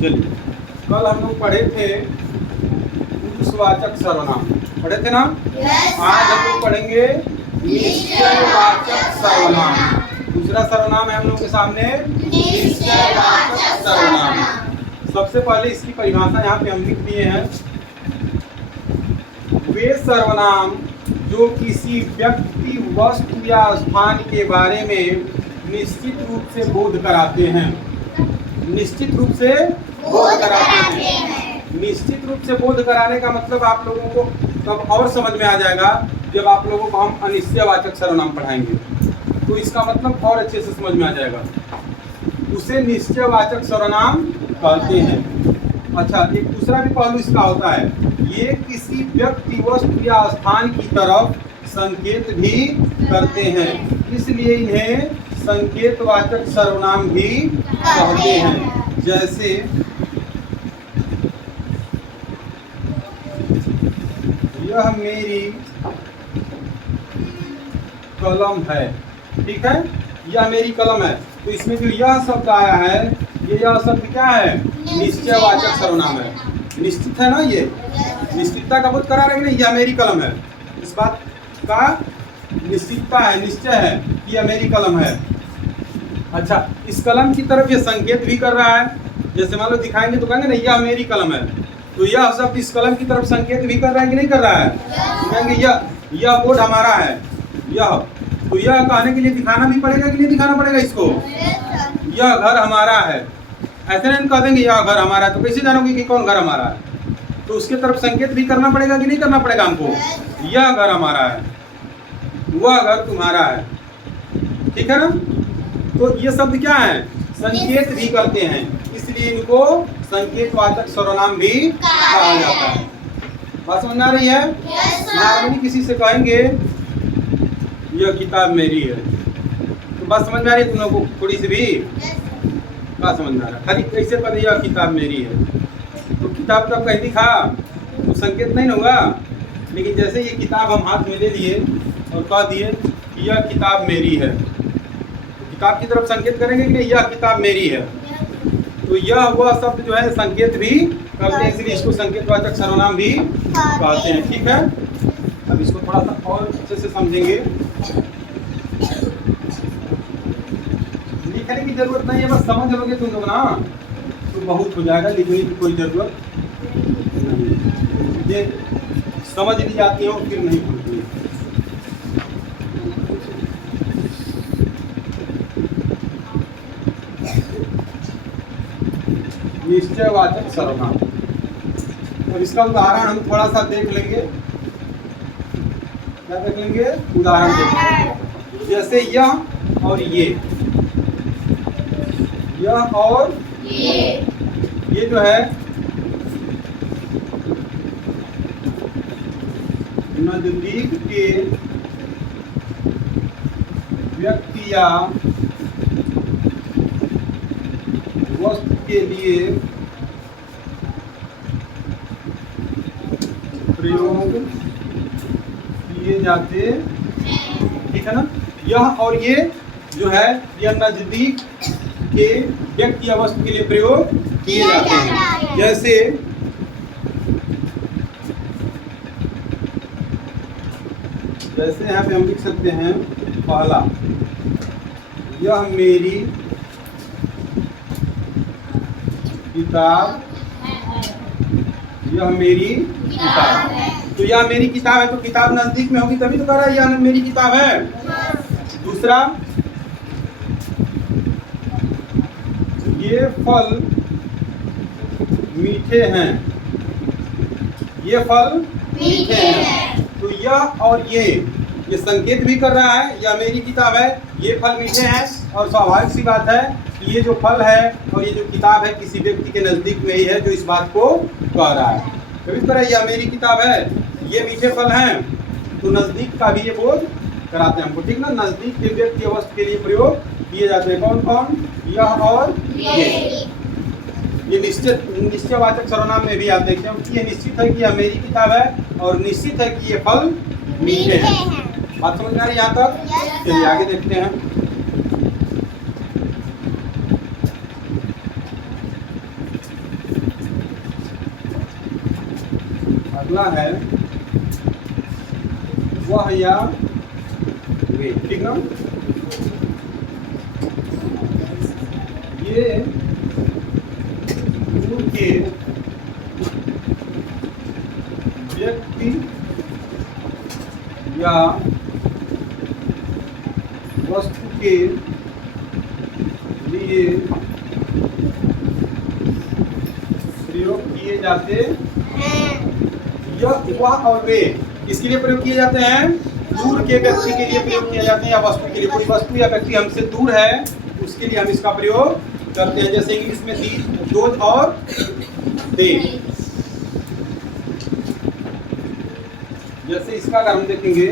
चलिए, कल हम लोग पढ़े थे पुरुषवाचक सर्वनाम, पढ़े थे ना। आज हम लोग पढ़ेंगे निश्चयवाचक सर्वनाम। दूसरा सर्वनाम है हम लोग के सामने निश्चयवाचक सर्वनाम। सबसे पहले इसकी परिभाषा यहाँ पे हम लिख दिए हैं। वे सर्वनाम जो किसी व्यक्ति, वस्तु या स्थान के बारे में निश्चित रूप से बोध कराते हैं। निश्चित रूप से बोध कराते हैं। निश्चित रूप से बोध कराने का मतलब आप लोगों को तब और समझ में आ जाएगा जब आप लोगों को हम अनिश्चयवाचक सर्वनाम पढ़ाएंगे, तो इसका मतलब और अच्छे से समझ में आ जाएगा। उसे निश्चयवाचक सर्वनाम कहते हैं। अच्छा, एक दूसरा भी पहलू इसका होता है, ये किसी व्यक्ति, वस्तु या स्थान की तरफ संकेत भी करते हैं, इसलिए इन्हें संकेतवाचक सर्वनाम भी कहते हैं। जैसे यह मेरी कलम है, ठीक है, यह मेरी कलम है। तो इसमें जो यह शब्द आया है, यह शब्द क्या है? निश्चयवाचक सर्वनाम है। निश्चित है ना, ये निश्चितता का बोध करा रहे हैं। यह मेरी कलम है, इस बात का निश्चितता है, निश्चय है कि यह मेरी कलम है। अच्छा, इस कलम की तरफ ये संकेत भी कर रहा है। जैसे मान लो दिखाएंगे तो कहेंगे नहीं, यह मेरी कलम है, तो यह शब्द इस कलम की तरफ संकेत भी कर रहा है कि नहीं कर रहा है? तो कहेंगे यह बोर्ड हमारा है, यह, तो यह कहने के लिए दिखाना भी पड़ेगा कि नहीं दिखाना पड़ेगा इसको? यह घर हमारा है, ऐसे नहीं कह देंगे यह घर हमारा है, तो कैसे जानोगे कि कौन घर हमारा है? तो उसके तरफ संकेत भी करना पड़ेगा कि नहीं करना पड़ेगा हमको? यह घर हमारा है, वह घर तुम्हारा है, ठीक है ना। तो ये शब्द क्या है? संकेत भी करते हैं, इसलिए इनको संकेतवाचक सर्वनाम भी कहा जाता है। बात समझ आ रही है? नॉर्मली किसी से कहेंगे यह किताब मेरी है, तो बात समझ में आ रही है तुम लोगों को? थोड़ी सी भी बात समझ में आ रहा है? खाली कैसे पता यह किताब मेरी है, तो किताब तो कहीं दिखा तो संकेत नहीं होगा। लेकिन जैसे ये किताब हम हाथ में ले लिए और कह दिए कि यह किताब मेरी है, तो किताब की तरफ संकेत करेंगे कि नहीं, यह किताब मेरी है। तो यह वह शब्द जो है संकेत भी करते हैं, इसलिए इसको संकेतवाचक सर्वनाम भी कहते हैं, ठीक है। अब इसको थोड़ा सा और अच्छे से समझेंगे। लिखने की जरूरत नहीं है, बस समझ लोगे तुम लोग ना तो बहुत हो जाएगा। लिखने की कोई जरूरत नहीं, ये समझ नहीं आती हो फिर नहीं होती है। निश्चयवाचक सर्वनाम, अब इसका उदाहरण हम थोड़ा सा देख लेंगे। क्या देख लेंगे? उदाहरण देख लेंगे। जैसे यह और यह और ये जो है नजदीक के व्यक्ति या वस्तु के लिए प्रयोग किए जाते, ठीक है ना। यह और ये जो है, यह नजदीक के व्यक्ति या वस्तु के लिए प्रयोग किए जाते हैं। जैसे यहाँ पे हम लिख सकते हैं, पहला, यह मेरी किताब, यह मेरी किताब। तो यह मेरी किताब है, तो किताब नजदीक में होगी तभी तो कह रहा है यह मेरी किताब है। दूसरा, ये फल मीठे हैं, ये फल मीठे हैं। तो यह और ये संकेत भी कर रहा है यह मेरी किताब है, ये फल मीठे हैं। और स्वाभाविक सी बात है कि ये जो फल है और ये जो किताब है किसी व्यक्ति के नजदीक में ही है जो इस बात को कह रहा है। कभी कह रहा है यह मेरी किताब है, ये मीठे फल हैं, तो नजदीक का भी ये बोध कराते हैं हमको, ठीक ना। नजदीक के व्यक्ति वस्तु के लिए प्रयोग किए जाते हैं। कौन कौन? यह और ये निश्चयवाचक सर्वनाम में भी आते हैं, क्योंकि ये निश्चित है कि यह मेरी किताब है और निश्चित है कि ये फल मीठे हैं। बात समझ में आ रही है यहाँ तक? चलिए आगे देखते हैं। अगला है वह या वे, ठीक ना। ये दूर के व्यक्ति या वस्तु के लिए प्रयोग किए जाते हैं। यह वह और वे किसके लिए प्रयोग किए जाते हैं? दूर के व्यक्ति के लिए प्रयोग किए जाते हैं या वस्तु के लिए। कोई वस्तु या व्यक्ति हमसे दूर है उसके लिए हम इसका प्रयोग करते हैं। जैसे इंग्लिश में दी, दोज और दे। जैसे इसका अगर हम देखेंगे,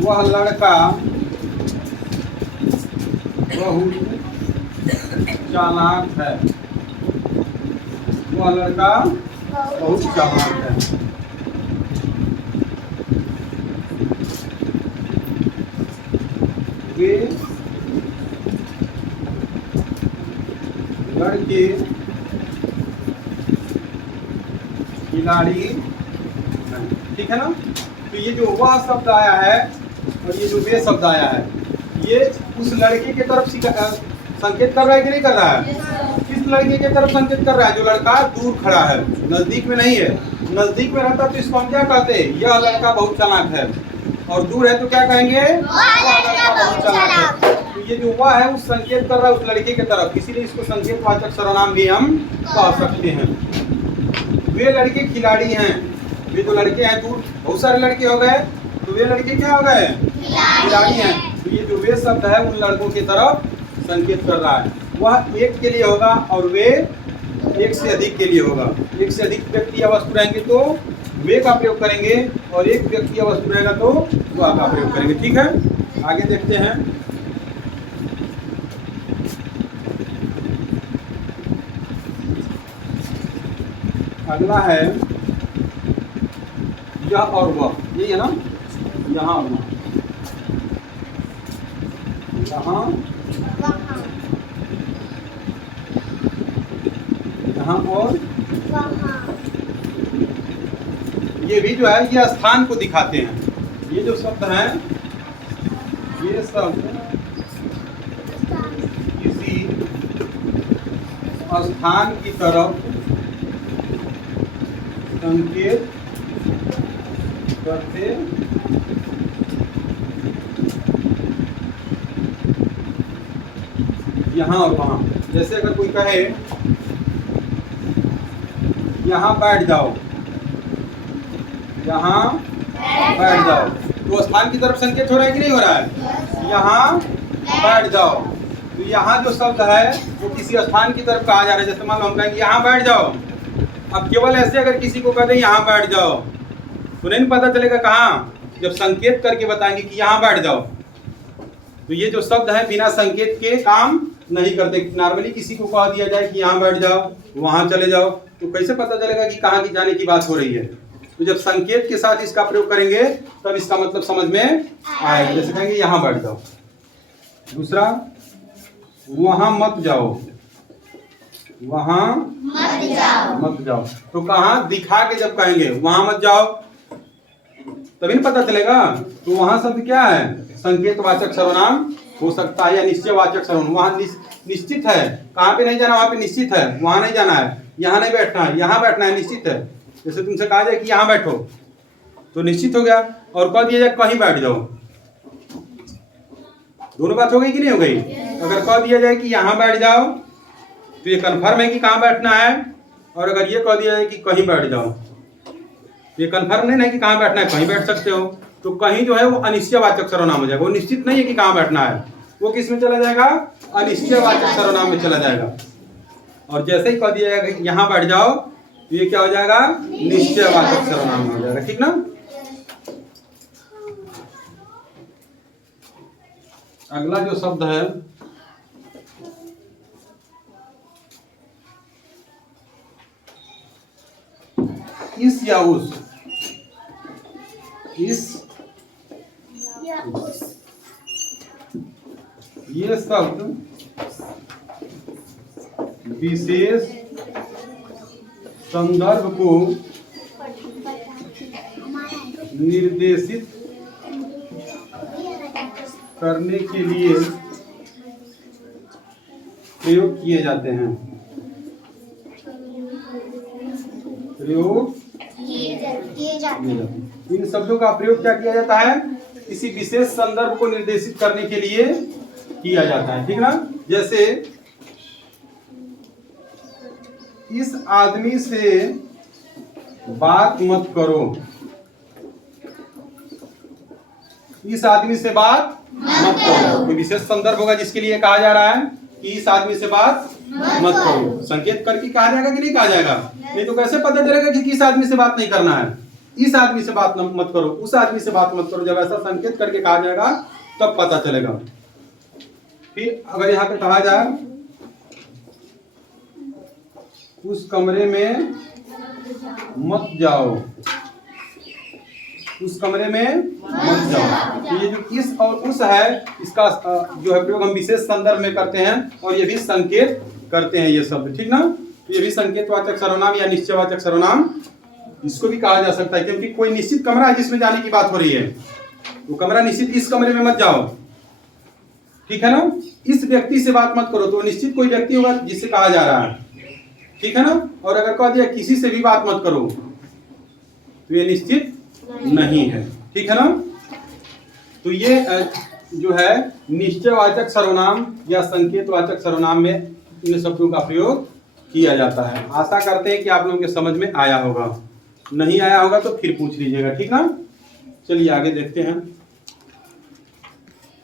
वह लड़का बहुत चालाक है। वह लड़का बहुत चालाक है। वे लड़के खिलाड़ी, ठीक है ना। तो ये जो वह शब्द आया है और ये जो वे शब्द आया है, ये उस लड़के के तरफ संकेत कर रहा है कि नहीं कर रहा है? किस लड़के के तरफ संकेत कर रहा है? जो लड़का दूर खड़ा है, नजदीक में नहीं है। नजदीक में रहता तो इसको हम क्या कहते हैं? यह लड़का बहुत चालाक है। और दूर है तो क्या कहेंगे? वह लड़का बहुत चालाक है। तो ये जो वह है उस संकेत कर रहा है उस लड़के के तरफ, इसीलिए इसको संकेतवाचक सर्वनाम भी हम कह सकते हैं। वे लड़के खिलाड़ी हैं। वे जो लड़के हैं, दूर बहुत सारे लड़के हो गए, तो वे लड़के क्या हो गए? खिलाड़ी हैं। तो ये जो वे शब्द है उन लड़कों की तरफ संकेत कर रहा है। वह एक के लिए होगा और वे एक से अधिक के लिए होगा। एक से अधिक व्यक्ति या वस्तु रहेंगे तो वे का प्रयोग करेंगे, और एक व्यक्ति या वस्तु रहेगा तो वह का प्रयोग करेंगे। ठीक है, आगे देखते हैं। अगला है यह और वह, यही है ना। यहाँ और वहाँ, यहाँ यहाँ और ये भी जो है ये स्थान को दिखाते हैं। ये जो शब्द हैं ये शब्द किसी स्थान की तरफ संकेत करते यहाँ और वहाँ। जैसे अगर कोई कहे यहाँ बैठ जाओ, यहाँ बैठ जाओ, तो स्थान की तरफ संकेत हो रहा है कि नहीं हो रहा है? यहाँ बैठ जाओ। तो यहाँ जो शब्द है वो किसी स्थान की तरफ कहा जा रहा है। जैसे मान लो हम कहेंगे यहाँ बैठ जाओ। अब केवल ऐसे अगर किसी को कहते हैं यहाँ बैठ जाओ तो नहीं पता चलेगा कहाँ, जब संकेत करके बताएंगे कि यहाँ बैठ जाओ। तो ये जो शब्द है बिना संकेत के काम नहीं करते। नॉर्मली किसी को कह दिया जाए कि यहाँ बैठ जाओ, वहाँ चले जाओ, तो कैसे पता चलेगा कि कहाँ की जाने की बात हो रही है? तो जब संकेत के साथ इसका प्रयोग करेंगे तब इसका मतलब समझ में आएगा। जैसे कहेंगे यहाँ बैठ जाओ। दूसरा, वहाँ मत जाओ, वहाँ मत जाओ। तो कहाँ दिखा के जब कहेंगे वहाँ मत जाओ तभी ना पता चलेगा। तो वहाँ शब्द क्या है? संकेतवाचक सर्वनाम हो सकता है या निश्चयवाचक सर्वनाम। वहाँ निश्चित है, कहाँ पे नहीं जाना, वहाँ पे निश्चित है, वहाँ नहीं जाना है, यहाँ नहीं बैठना है, यहाँ बैठना है, निश्चित है। जैसे तुमसे कहा जाए कि यहाँ बैठो तो निश्चित हो गया, और कह दिया जाए कहीं बैठ जाओ, दोनों बात हो गई कि नहीं हो गई? अगर कह दिया जाए कि यहाँ बैठ जाओ तो ये कन्फर्म है कि कहाँ बैठना है, और अगर ये कह दिया जाए कि कहीं बैठ जाओ तो ये कन्फर्म नहीं है कि कहाँ बैठना है, कहीं बैठ सकते हो। तो कहीं जो है वो अनिश्चयवाचक सर्वनाम हो जाएगा। वो निश्चित नहीं है कि कहाँ बैठना है, वो किस में चला जाएगा? अनिश्चयवाचक सर्वनाम में चला जाएगा। और जैसे ही कह दिया जाएगा कि यहाँ बैठ जाओ तो ये क्या हो जाएगा? निश्चयवाचक सर्वनाम हो जाएगा। ठीक ना। अगला जो शब्द है इस या उस, इस ये शब्द विशेष संदर्भ को निर्देशित करने के लिए प्रयोग किए जाते हैं। प्रयोग किए जाते हैं। इन शब्दों का प्रयोग क्या किया जाता है? किसी विशेष संदर्भ को निर्देशित करने के लिए किया जाता है, ठीक ना। जैसे इस आदमी से बात मत करो, इस आदमी से बात मत करो। कोई विशेष संदर्भ होगा जिसके लिए कहा जा रहा है कि इस आदमी से बात मत करो। संकेत करके कहा जाएगा कि नहीं कहा जाएगा? नहीं तो कैसे पता चलेगा कि किस आदमी से बात नहीं करना है? इस आदमी से बात मत करो, उस आदमी से बात मत करो। जब ऐसा संकेत करके कहा जाएगा तब पता चलेगा। फिर अगर यहाँ पे कहा जाए उस कमरे में मत जाओ, उस कमरे में मत जाओ, तो ये जो इस और उस है, इसका जो है प्रयोग हम विशेष संदर्भ में करते हैं और ये भी संकेत करते हैं ये शब्द, ठीक ना। तो ये भी संकेतवाचक सर्वनाम या निश्चयवाचक सर्वनाम इसको भी कहा जा सकता है, क्योंकि कोई निश्चित कमरा है जिसमें जाने की बात हो रही है, तो कमरा निश्चित, इस कमरे में मत जाओ, ठीक है ना। इस व्यक्ति से बात मत करो, तो निश्चित कोई व्यक्ति होगा जिससे कहा जा रहा है, ठीक है ना। और अगर कह दिया किसी से भी बात मत करो, तो ये निश्चित नहीं है, ठीक है ना। तो ये जो है निश्चयवाचक सर्वनाम या संकेतवाचक सर्वनाम में इन शब्दों का प्रयोग किया जाता है। आशा करते हैं कि आप लोगों के समझ में आया होगा। नहीं आया होगा तो फिर पूछ लीजिएगा, ठीक ना। चलिए आगे देखते हैं।